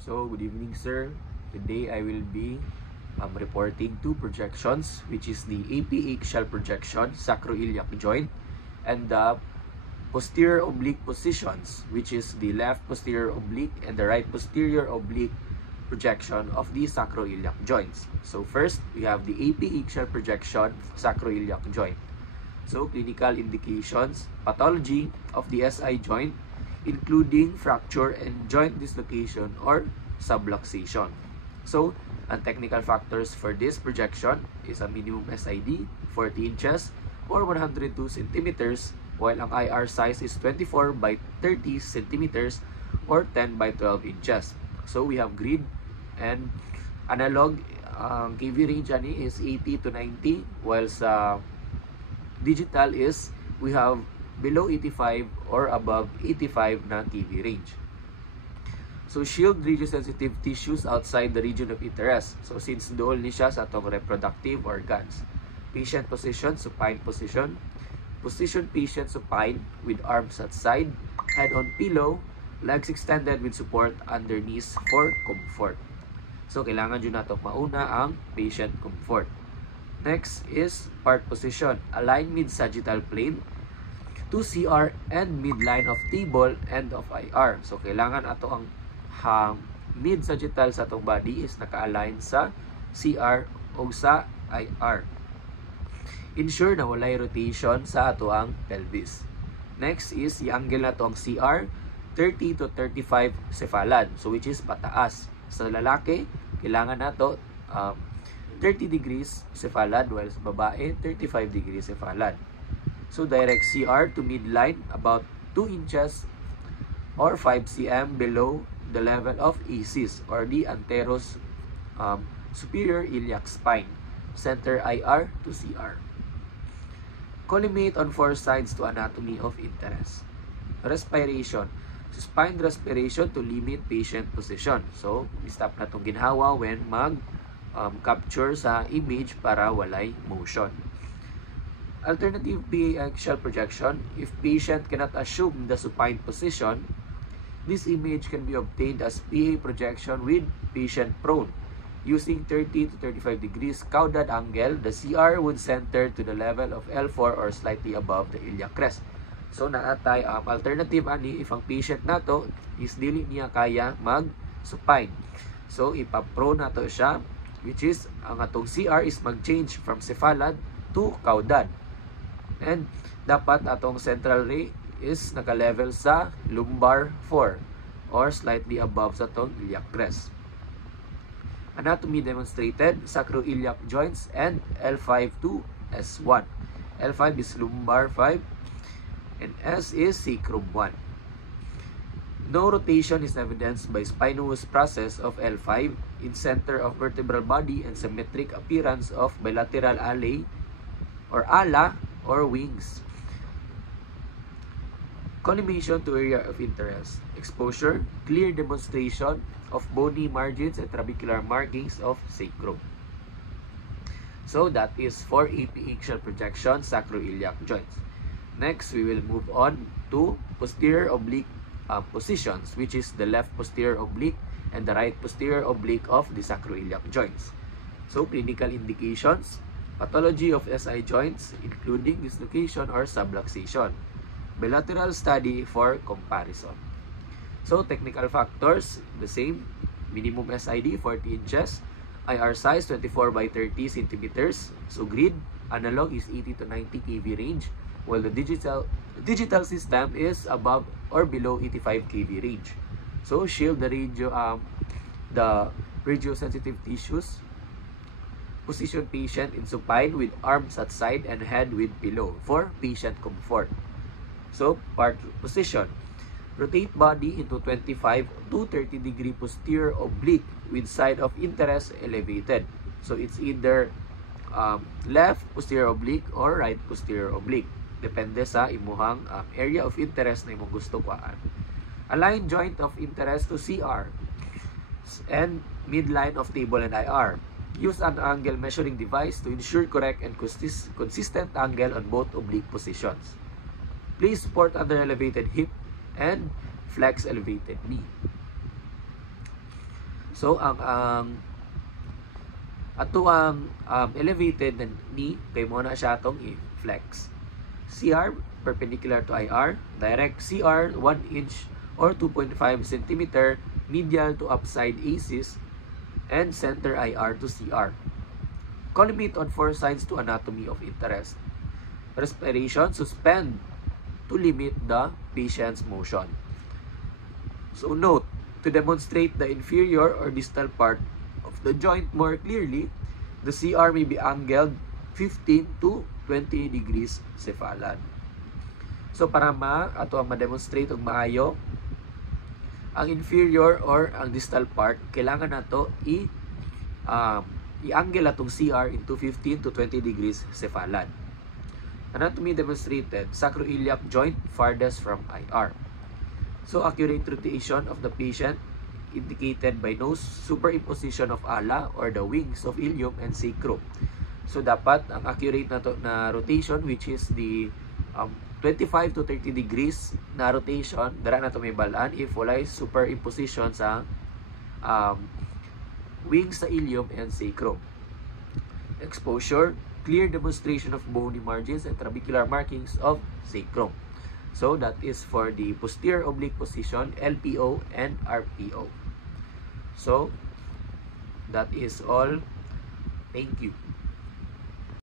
So, good evening, sir. Today I will be reporting two projections, which is the AP axial projection, sacroiliac joint, and the posterior oblique positions, which is the left posterior oblique and the right posterior oblique projection of the sacroiliac joints. So first, we have the AP axial projection, sacroiliac joint. So clinical indications, pathology of the SI joint, including fracture and joint dislocation or subluxation. So, ang technical factors for this projection is a minimum SID, 40 inches or 102 centimeters, while ang IR size is 24 by 30 centimeters or 10 by 12 inches. So, we have grid and analog. Ang KV range ani is 80 to 90, while sa digital is we have below 85 or above 85 na KV range. So, shield radiosensitive tissues outside the region of interest. So, since dool ni siya sa atong reproductive organs. Patient position, supine position. Position patient supine with arms at side, head on pillow, legs extended with support under knees for comfort. So, kailangan dyan nato mauna ang patient comfort. Next is part position. Align mid-sagittal plane to CR and midline of table and of IR. So, kailangan ato ang mid-sagittal sa atong body is naka-align sa CR o sa IR. Ensure na walay rotation sa ato ang pelvis. Next is i-angle na to ang CR 30 to 35 cephalad. So, which is pataas. Sa lalaki, kailangan na to 30 degrees cephalad, while sa babae, 35 degrees cephalad. So, direct CR to midline about 2 inches or 5 cm below the level of ACIS or the anteros superior iliac spine. Center IR to CR. Collimate on 4 sides to anatomy of interest. Respiration. Suspend respiration to limit patient position. So, stop na itong ginhawa when capture sa image para walay motion. Alternative PA axial projection. If patient cannot assume the supine position, this image can be obtained as PA projection with patient prone. Using 30 to 35 degrees caudal angle, the CR would center to the level of L4 or slightly above the iliac crest. So, naatay alternative ani if ang patient nato is dili niya kaya mag-supine. So, ipa-prone nato siya, which is ang atong CR is mag-change from cephalad to caudal. And dapat atong central ray is naka-level sa lumbar 4 or slightly above sa atong iliac crest. Anatomy demonstrated, sacroiliac joints and L5 to S1. L5 is lumbar 5 and S is sacrum 1. No rotation is evidenced by spinous process of L5 in center of vertebral body and symmetric appearance of bilateral ala or wings. Collimation to area of interest. Exposure, clear demonstration of bony margins and trabecular markings of sacrum. So that is for AP axial projection, sacroiliac joints. Next, we will move on to posterior oblique positions, which is the left posterior oblique and the right posterior oblique of the sacroiliac joints. So, clinical indications, pathology of SI joints, including dislocation or subluxation. Bilateral study for comparison. So, technical factors, the same. Minimum SID, 40 inches. IR size, 24 by 30 centimeters. So, grid, analog is 80 to 90 kV range, while the digital system is above or below 85 kV range. So, shield the radiosensitive tissues. Position patient in supine with arms at side and head with pillow for patient comfort. So, part position. Rotate body into 25 to 30 degree posterior oblique with side of interest elevated. So, it's either left posterior oblique or right posterior oblique. Depende sa imuhang area of interest na imong gusto kuhaan. Align joint of interest to CR and midline of table and IR. Use an angle measuring device to ensure correct and consistent angle on both oblique positions. Please support under elevated hip and flex elevated knee. So ang ato ang elevated na knee kay mo na siya atong i-flex. CR perpendicular to IR, direct CR 1 inch or 2.5 cm medial to upside ACs, and center IR to CR. Collimate on 4 sides to anatomy of interest. Respiration, suspend to limit the patient's motion. So note, to demonstrate the inferior or distal part of the joint more clearly, the CR may be angled 15 to 20 degrees cephalad. So para ato ang ma-demonstrate og maayo ang inferior or ang distal part, kailangan nato i-angle atong CR into 15 to 20 degrees cephalad. Anatomy demonstrated, sacroiliac joint farthest from IR. So accurate rotation of the patient indicated by no superimposition of ala or the wings of ilium and sacrum. So dapat ang accurate na rotation, which is the 25 to 30 degrees na rotation, dara na to may balaan if walay superimposition sa wings sa ilium and sacrum. Exposure, clear demonstration of bony margins and trabecular markings of sacrum. So that is for the posterior oblique position, LPO and RPO. So that is all. Thank you.